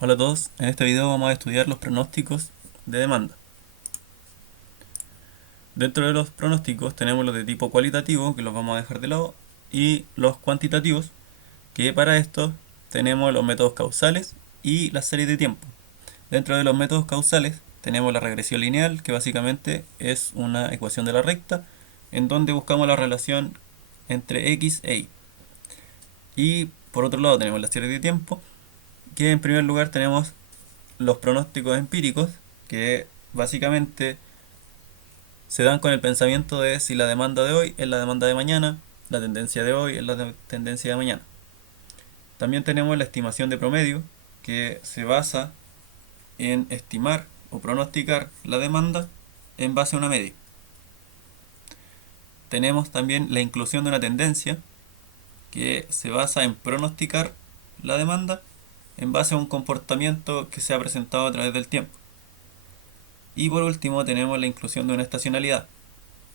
Hola a todos, en este video vamos a estudiar los pronósticos de demanda. Dentro de los pronósticos tenemos los de tipo cualitativo, que los vamos a dejar de lado, y los cuantitativos, que para estos tenemos los métodos causales y las series de tiempo. Dentro de los métodos causales tenemos la regresión lineal, que básicamente es una ecuación de la recta, en donde buscamos la relación entre x e y. Y por otro lado tenemos la serie de tiempo, que en primer lugar tenemos los pronósticos empíricos, que básicamente se dan con el pensamiento de si la demanda de hoy es la demanda de mañana, la tendencia de hoy es la tendencia de mañana. También tenemos la estimación de promedio, que se basa en estimar o pronosticar la demanda en base a una media. Tenemos también la inclusión de una tendencia, que se basa en pronosticar la demanda en base a un comportamiento que se ha presentado a través del tiempo. Y por último tenemos la inclusión de una estacionalidad,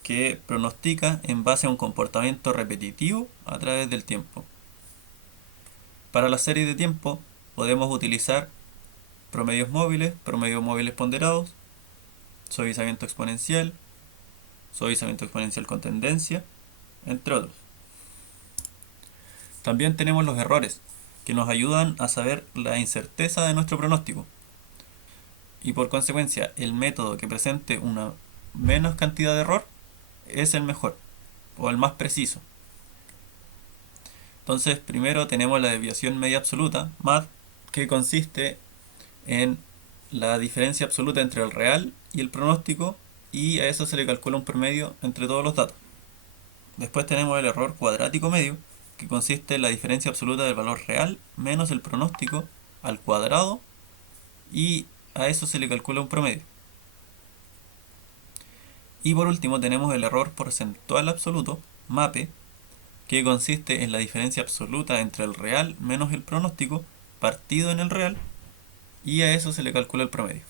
que pronostica en base a un comportamiento repetitivo a través del tiempo. Para la serie de tiempo podemos utilizar promedios móviles ponderados, suavizamiento exponencial con tendencia, entre otros. También tenemos los errores, que nos ayudan a saber la incerteza de nuestro pronóstico. Y por consecuencia, el método que presente una menos cantidad de error es el mejor o el más preciso. Entonces, primero tenemos la desviación media absoluta, MAD, que consiste en la diferencia absoluta entre el real y el pronóstico, y a eso se le calcula un promedio entre todos los datos. Después tenemos el error cuadrático medio, que consiste en la diferencia absoluta del valor real menos el pronóstico al cuadrado, y a eso se le calcula un promedio. Y por último tenemos el error porcentual absoluto, MAPE, que consiste en la diferencia absoluta entre el real menos el pronóstico partido en el real, y a eso se le calcula el promedio.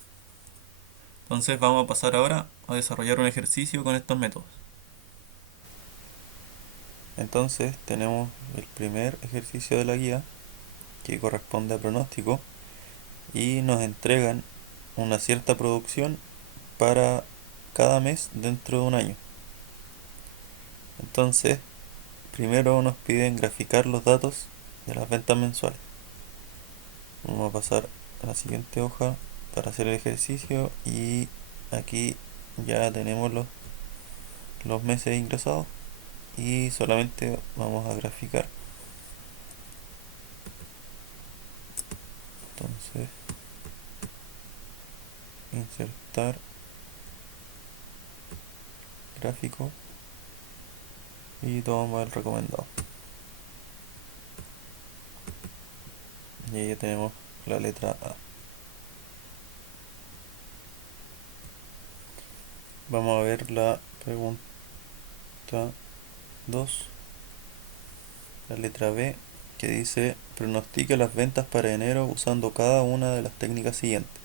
Entonces vamos a pasar ahora a desarrollar un ejercicio con estos métodos. Entonces tenemos el primer ejercicio de la guía, que corresponde a pronóstico, y nos entregan una cierta producción para cada mes dentro de un año. Entonces, primero nos piden graficar los datos de las ventas mensuales. Vamos a pasar a la siguiente hoja para hacer el ejercicio, y aquí ya tenemos los meses ingresados y solamente vamos a graficar. Entonces, insertar gráfico y tomamos el recomendado. Y ahí ya tenemos la letra A. Vamos a ver la pregunta 2, la letra B, que dice: pronostica las ventas para enero usando cada una de las técnicas siguientes.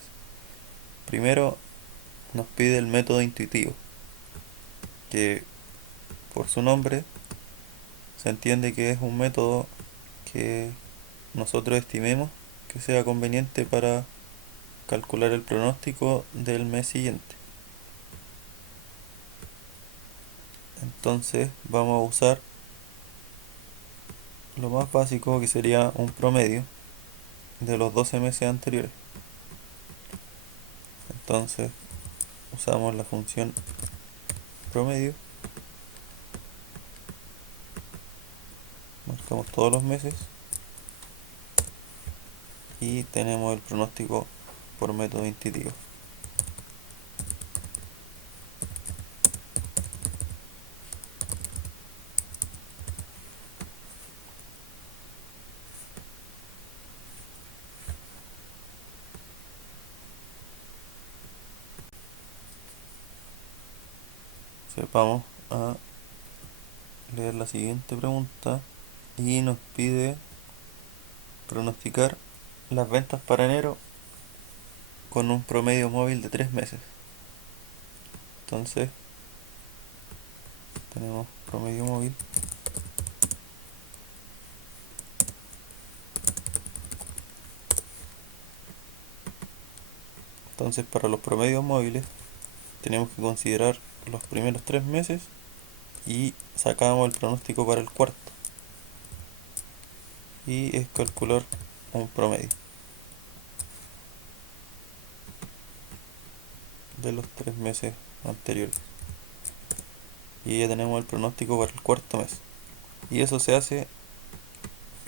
Primero nos pide el método intuitivo, que por su nombre se entiende que es un método que nosotros estimemos que sea conveniente para calcular el pronóstico del mes siguiente. Entonces vamos a usar lo más básico, que sería un promedio de los 12 meses anteriores. Entonces usamos la función promedio, marcamos todos los meses y tenemos el pronóstico por método intuitivo. Vamos a leer la siguiente pregunta, y nos pide pronosticar las ventas para enero con un promedio móvil de 3 meses. Entonces tenemos promedio móvil, Entonces, para los promedios móviles tenemos que considerar los primeros 3 meses y sacamos el pronóstico para el cuarto. Y es calcular un promedio de los 3 meses anteriores. Y ya tenemos el pronóstico para el cuarto mes. Y eso se hace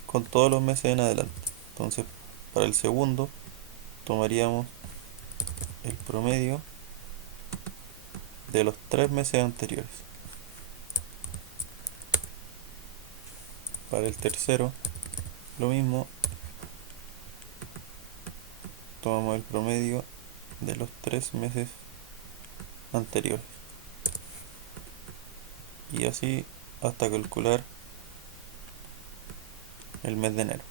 con todos los meses en adelante. Entonces, para el segundo, tomaríamos el promedio de los 3 meses anteriores. Para el tercero, lo mismo, tomamos el promedio de los 3 meses anteriores. Y así hasta calcular el mes de enero.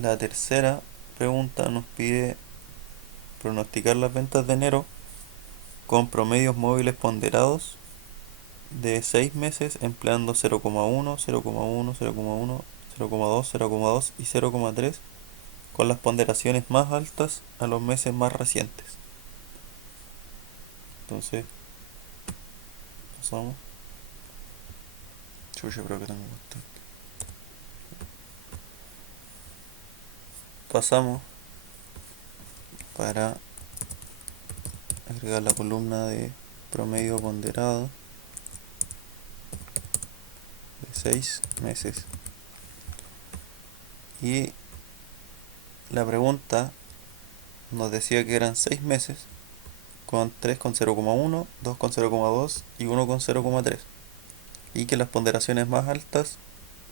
La tercera pregunta nos pide pronosticar las ventas de enero con promedios móviles ponderados de 6 meses empleando 0,1, 0,1, 0,1, 0,2, 0,2 y 0,3 con las ponderaciones más altas a los meses más recientes. Entonces, pasamos. Chucha, creo que tengo bastante. Pasamos para agregar la columna de promedio ponderado de 6 meses. Y la pregunta nos decía que eran 6 meses con 3,0,1, 2,0,2 y 1,0,3 y que las ponderaciones más altas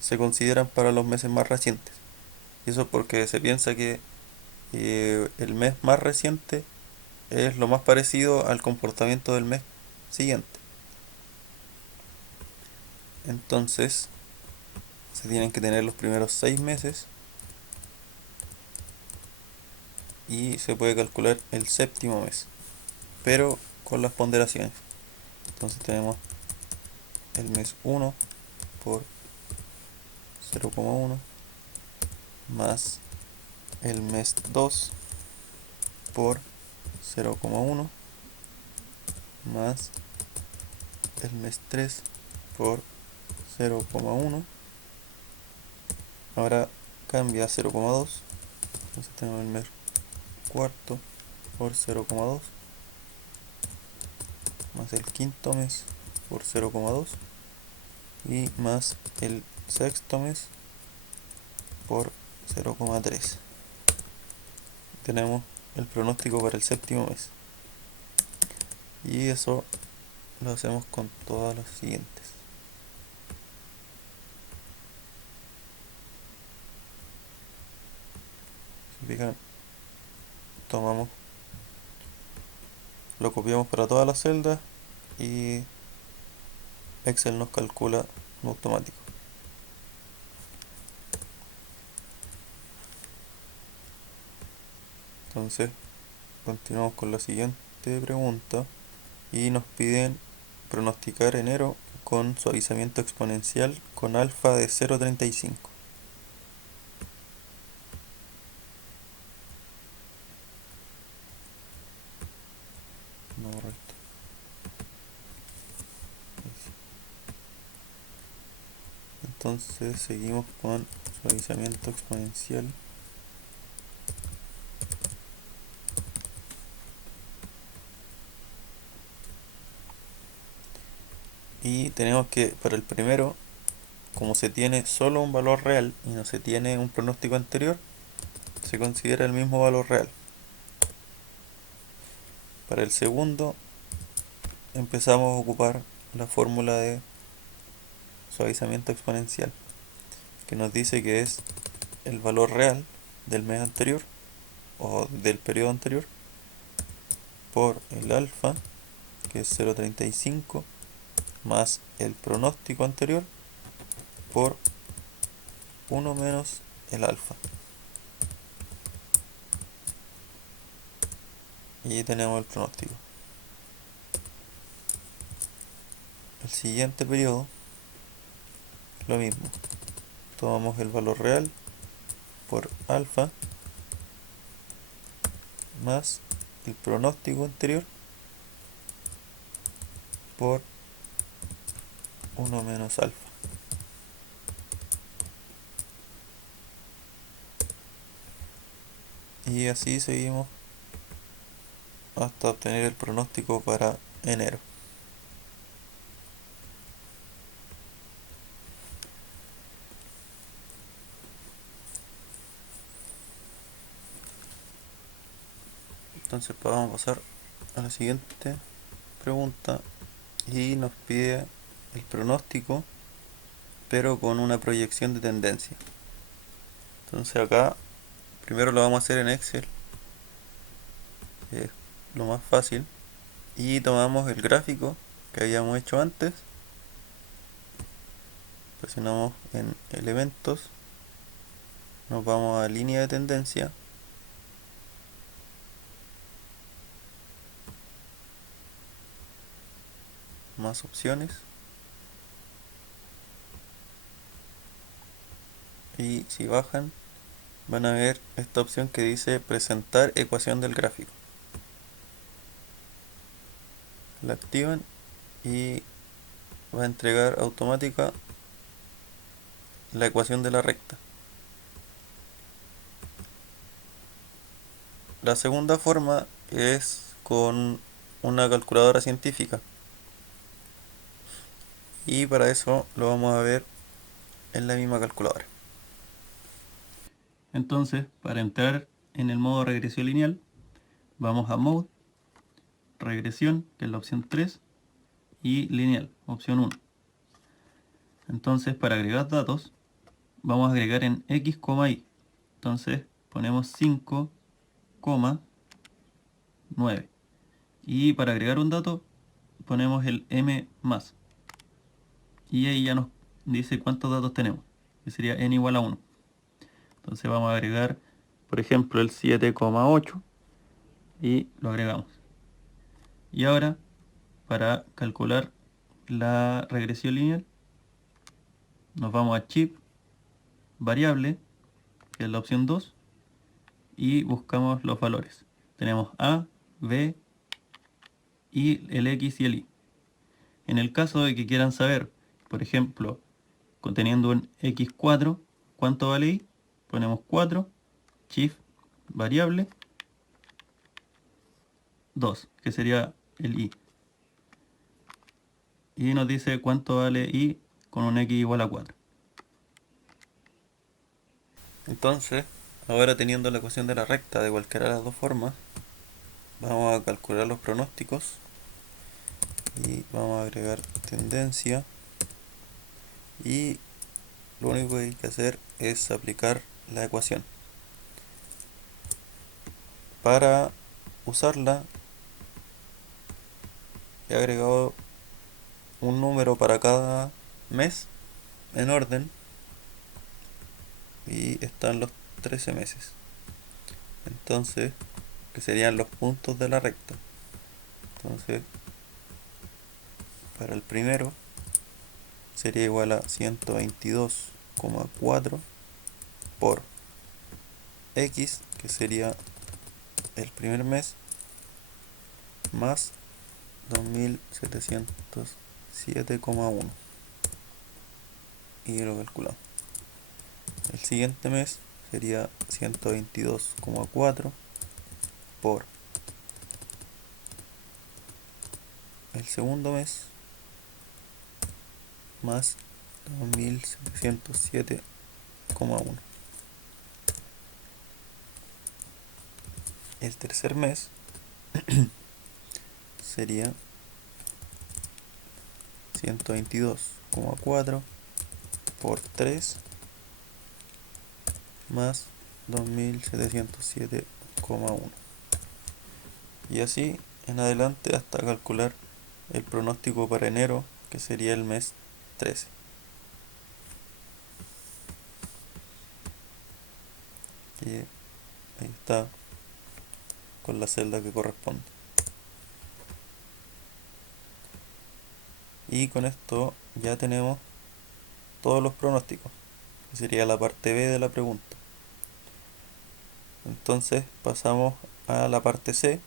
se consideran para los meses más recientes. Y eso es porque se piensa que el mes más reciente es lo más parecido al comportamiento del mes siguiente. Entonces, se tienen que tener los primeros 6 meses y se puede calcular el séptimo mes, pero con las ponderaciones. Entonces tenemos el mes 1 por 0,1 más el mes 2 por 0,1 más el mes 3 por 0,1. Ahora cambia a 0,2. Entonces tenemos el mes cuarto por 0,2 más el quinto mes por 0,2 y más el sexto mes por 0,3. Tenemos el pronóstico para el séptimo mes. Y eso lo hacemos con todas las siguientes. Si fijan, tomamos, lo copiamos para todas las celdas y Excel nos calcula en automático. Entonces, continuamos con la siguiente pregunta y nos piden pronosticar enero con suavizamiento exponencial con alfa de 0,35. No, correcto. Entonces seguimos con suavizamiento exponencial. Y tenemos que para el primero, como se tiene solo un valor real y no se tiene un pronóstico anterior, se considera el mismo valor real. Para el segundo, empezamos a ocupar la fórmula de suavizamiento exponencial, que nos dice que es el valor real del mes anterior o del periodo anterior por el alfa, que es 0,35, más el pronóstico anterior por 1 menos el alfa. Y ahí tenemos el pronóstico. El siguiente periodo, lo mismo. tomamos el valor real por alfa más el pronóstico anterior por 1 menos alfa. Y así seguimos hasta obtener el pronóstico para enero. Entonces vamos a pasar a la siguiente pregunta y nos pide el pronóstico pero con una proyección de tendencia. Entonces acá primero lo vamos a hacer en Excel, que es lo más fácil, y tomamos el gráfico que habíamos hecho antes, presionamos en elementos, nos vamos a línea de tendencia, más opciones, y si bajan van a ver esta opción que dice presentar ecuación del gráfico. La activan y va a entregar automática la ecuación de la recta. La segunda forma es con una calculadora científica, y para eso lo vamos a ver en la misma calculadora. Entonces, para entrar en el modo regresión lineal, vamos a Mode, Regresión, que es la opción 3, y Lineal, opción 1. Entonces, para agregar datos, vamos a agregar en X, Y. Entonces, ponemos 5,9. Y para agregar un dato, ponemos el M más. Y ahí ya nos dice cuántos datos tenemos, que sería n igual a 1. Entonces vamos a agregar, por ejemplo, el 7,8 y lo agregamos. Y ahora, para calcular la regresión lineal, nos vamos a Chip, Variable, que es la opción 2, y buscamos los valores. Tenemos A, B y el X y el Y. En el caso de que quieran saber, por ejemplo, conteniendo un X4, ¿cuánto vale Y? Ponemos 4, Shift, Variable, 2, que sería el Y. Y nos dice cuánto vale Y con un X igual a 4. Entonces, ahora teniendo la ecuación de la recta de cualquiera de las dos formas, vamos a calcular los pronósticos y vamos a agregar tendencia, y lo único que hay que hacer es aplicar la ecuación. Para usarla he agregado un número para cada mes en orden y están los 13 meses. Entonces, que serían los puntos de la recta. Entonces, para el primero sería igual a 122,4 por X, que sería el primer mes, más 2707,1, y lo calculamos. El siguiente mes sería 122,4 por el segundo mes, más 2707,1. El tercer mes sería 122,4 por 3 más 2707,1. Y así en adelante hasta calcular el pronóstico para enero, que sería el mes 13. Y ahí está con la celda que corresponde. Y con esto ya tenemos todos los pronósticos. que sería la parte B de la pregunta. Entonces pasamos a la parte C,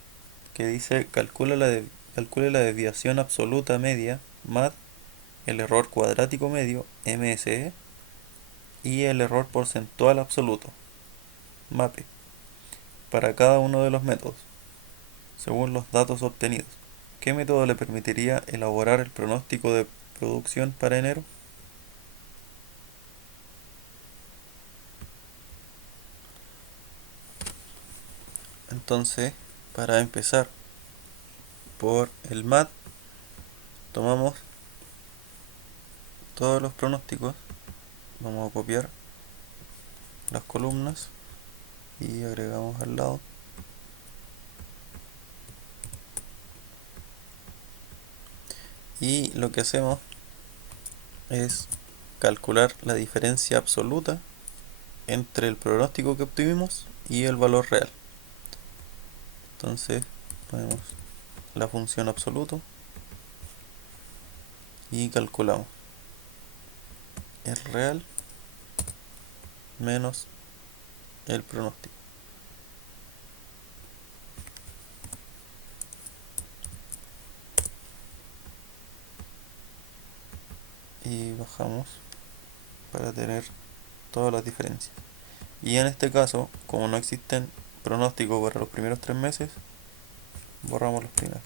que dice calcule la desviación absoluta media MAD, el error cuadrático medio MSE y el error porcentual absoluto MAPE para cada uno de los métodos, según los datos obtenidos. ¿Qué método le permitiría elaborar el pronóstico de producción para enero? Entonces, para empezar por el MAD, tomamos todos los pronósticos, vamos a copiar las columnas y agregamos al lado. Y lo que hacemos es calcular la diferencia absoluta entre el pronóstico que obtuvimos y el valor real. Entonces ponemos la función absoluto y calculamos el real menos el pronóstico. Y bajamos para tener todas las diferencias. Y en este caso, como no existen pronósticos para los primeros 3 meses, borramos los primeros.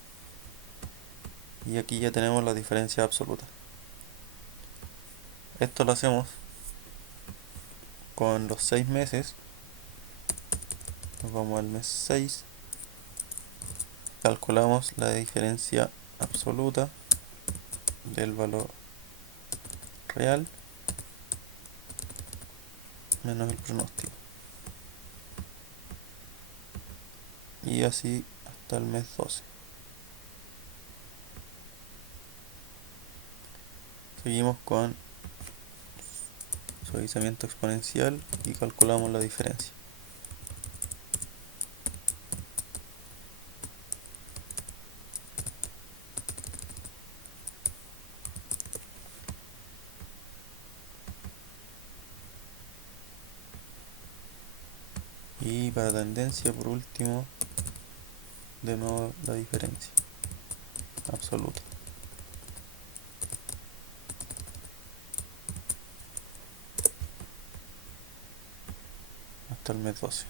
Y aquí ya tenemos la diferencia absoluta. Esto lo hacemos con los 6 meses. Nos vamos al mes 6. Calculamos la diferencia absoluta del valor real menos el pronóstico. Y así hasta el mes 12. Seguimos con suavizamiento exponencial y calculamos la diferencia. Y para tendencia, por último, de nuevo la diferencia absoluta. Hasta el mes 12.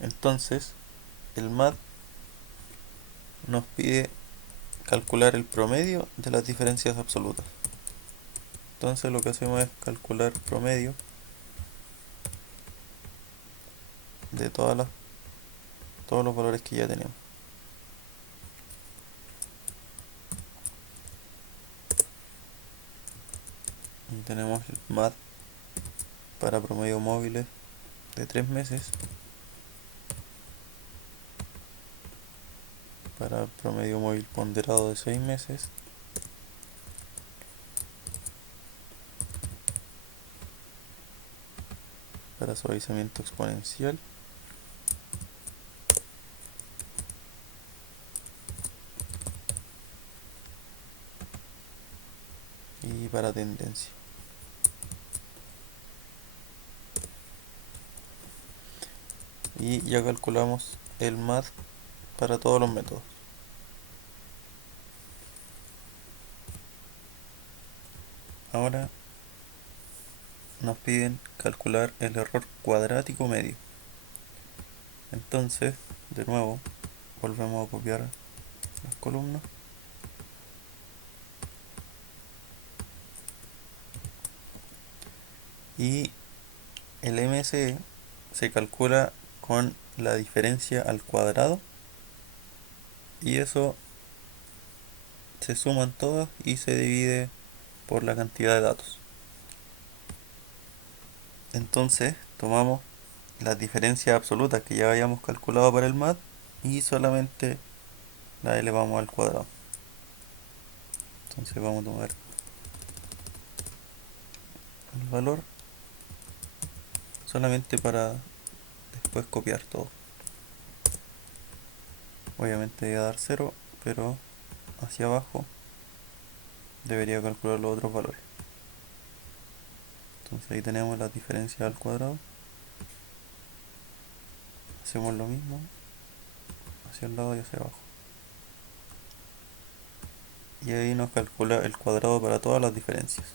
Entonces, el MAD nos pide calcular el promedio de las diferencias absolutas. Entonces lo que hacemos es calcular promedio de todos los valores que ya tenemos. Y tenemos el MAD para promedio móviles de 3 meses, para promedio móvil ponderado de 6 meses, para suavizamiento exponencial y para tendencia. Y ya calculamos el MAD para todos los métodos. Ahora nos piden calcular el error cuadrático medio. Entonces, de nuevo, volvemos a copiar las columnas y el MSE se calcula con la diferencia al cuadrado y eso se suman todas y se divide por la cantidad de datos. Entonces tomamos las diferencias absolutas que ya habíamos calculado para el MAD y solamente la elevamos al cuadrado. Entonces vamos a tomar el valor solamente para después copiar todo. Obviamente voy a dar 0, pero hacia abajo debería calcular los otros valores. Entonces ahí tenemos la diferencia al cuadrado. Hacemos lo mismo hacia el lado y hacia abajo. Y ahí nos calcula el cuadrado para todas las diferencias.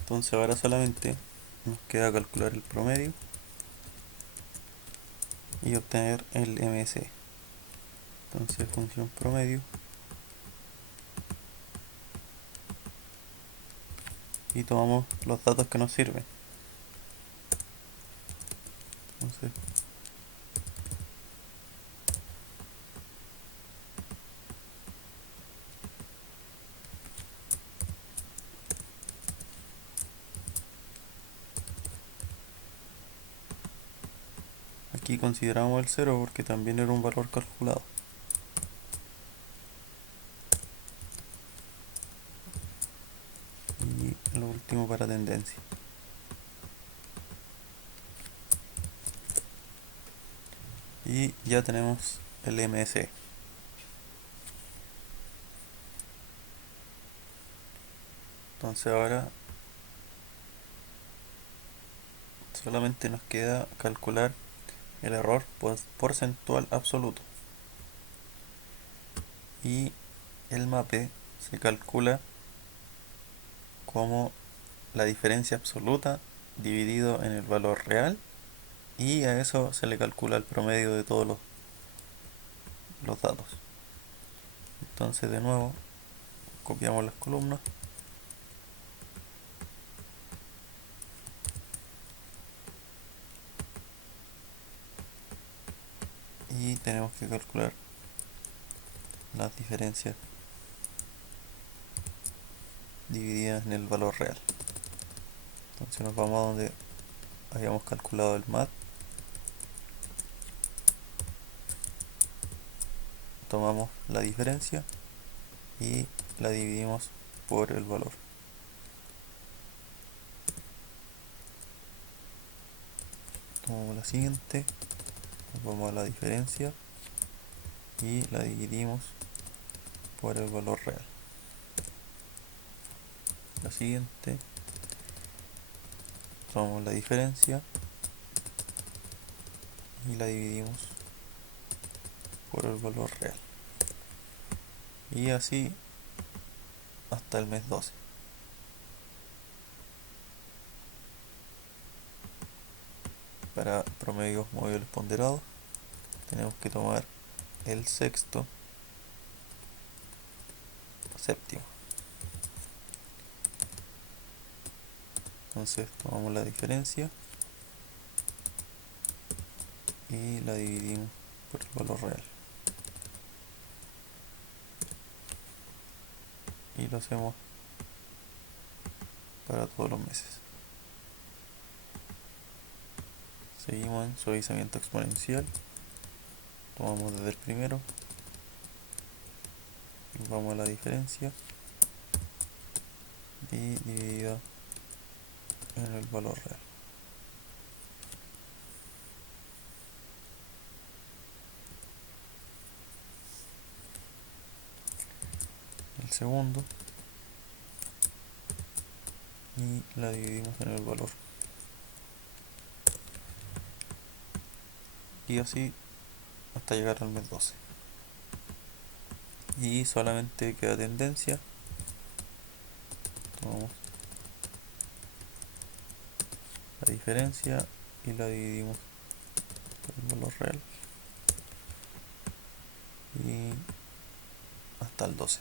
Entonces ahora solamente nos queda calcular el promedio y obtener el MSE. Entonces función promedio y tomamos los datos que nos sirven. Entonces aquí consideramos el 0 porque también era un valor calculado. Y lo último para tendencia. Y ya tenemos el MSE. Entonces ahora solamente nos queda calcular el error porcentual absoluto. Y el MAPE se calcula como la diferencia absoluta dividido en el valor real, y a eso se le calcula el promedio de todos los datos. Entonces de nuevo copiamos las columnas y tenemos que calcular las diferencias divididas en el valor real. Entonces nos vamos a donde habíamos calculado el MAT, tomamos la diferencia y la dividimos por el valor. Tomamos la siguiente, nos vamos a la diferencia y la dividimos por el valor real. La siguiente, tomamos la diferencia y la dividimos por el valor real. Y así hasta el mes 12. Para promedios móviles ponderados tenemos que tomar el sexto, séptimo. Entonces tomamos la diferencia y la dividimos por el valor real. Y lo hacemos para todos los meses. Seguimos en suavizamiento exponencial. Tomamos desde el primero. Vamos a la diferencia y dividida en el valor real. El segundo y la dividimos en el valor. Y así hasta llegar al mes 12. Y solamente queda tendencia. Tomamos la diferencia y la dividimos por el valor real. Y hasta el 12.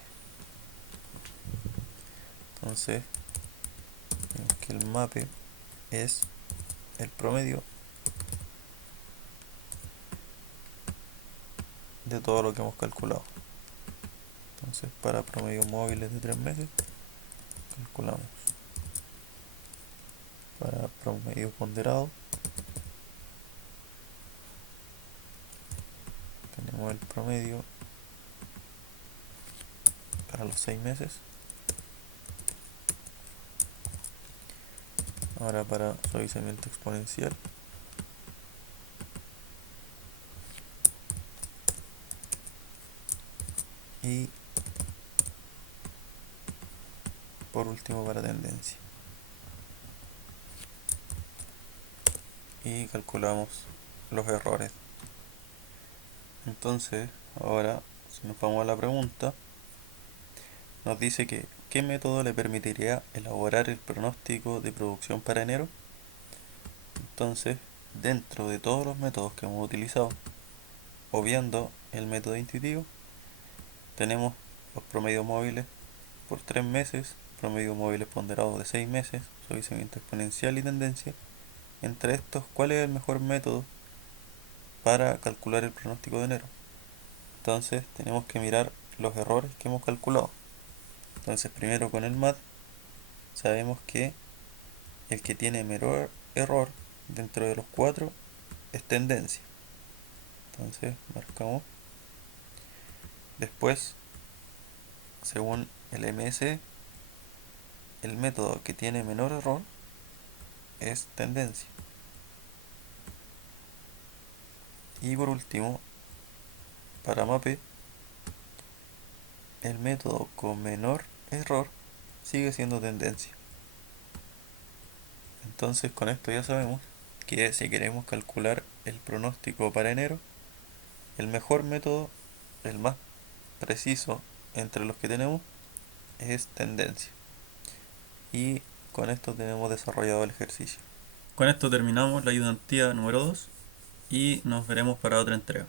Entonces vemos que el MAPE es el promedio de todo lo que hemos calculado. Entonces para promedios móviles de 3 meses calculamos para promedio ponderado tenemos el promedio para los 6 meses. Ahora para suavizamiento exponencial y por último para tendencia. Y calculamos los errores. Entonces, ahora, si nos vamos a la pregunta, nos dice que ¿qué método le permitiría elaborar el pronóstico de producción para enero? Entonces, dentro de todos los métodos que hemos utilizado, obviando el método intuitivo, tenemos los promedios móviles por 3 meses, promedios móviles ponderados de 6 meses, suavizamiento exponencial y tendencia. Entre estos, ¿cuál es el mejor método para calcular el pronóstico de enero? Entonces tenemos que mirar los errores que hemos calculado. Entonces primero con el MAT sabemos que el que tiene menor error dentro de los 4 es tendencia. Entonces marcamos. Después, según el MS, el método que tiene menor error es tendencia. Y por último, para MAPE, el método con menor error sigue siendo tendencia. Entonces con esto ya sabemos que si queremos calcular el pronóstico para enero, el mejor método, el más preciso entre los que tenemos, es tendencia. Y con esto tenemos desarrollado el ejercicio. Con esto terminamos la ayudantía número 2 y nos veremos para otra entrega.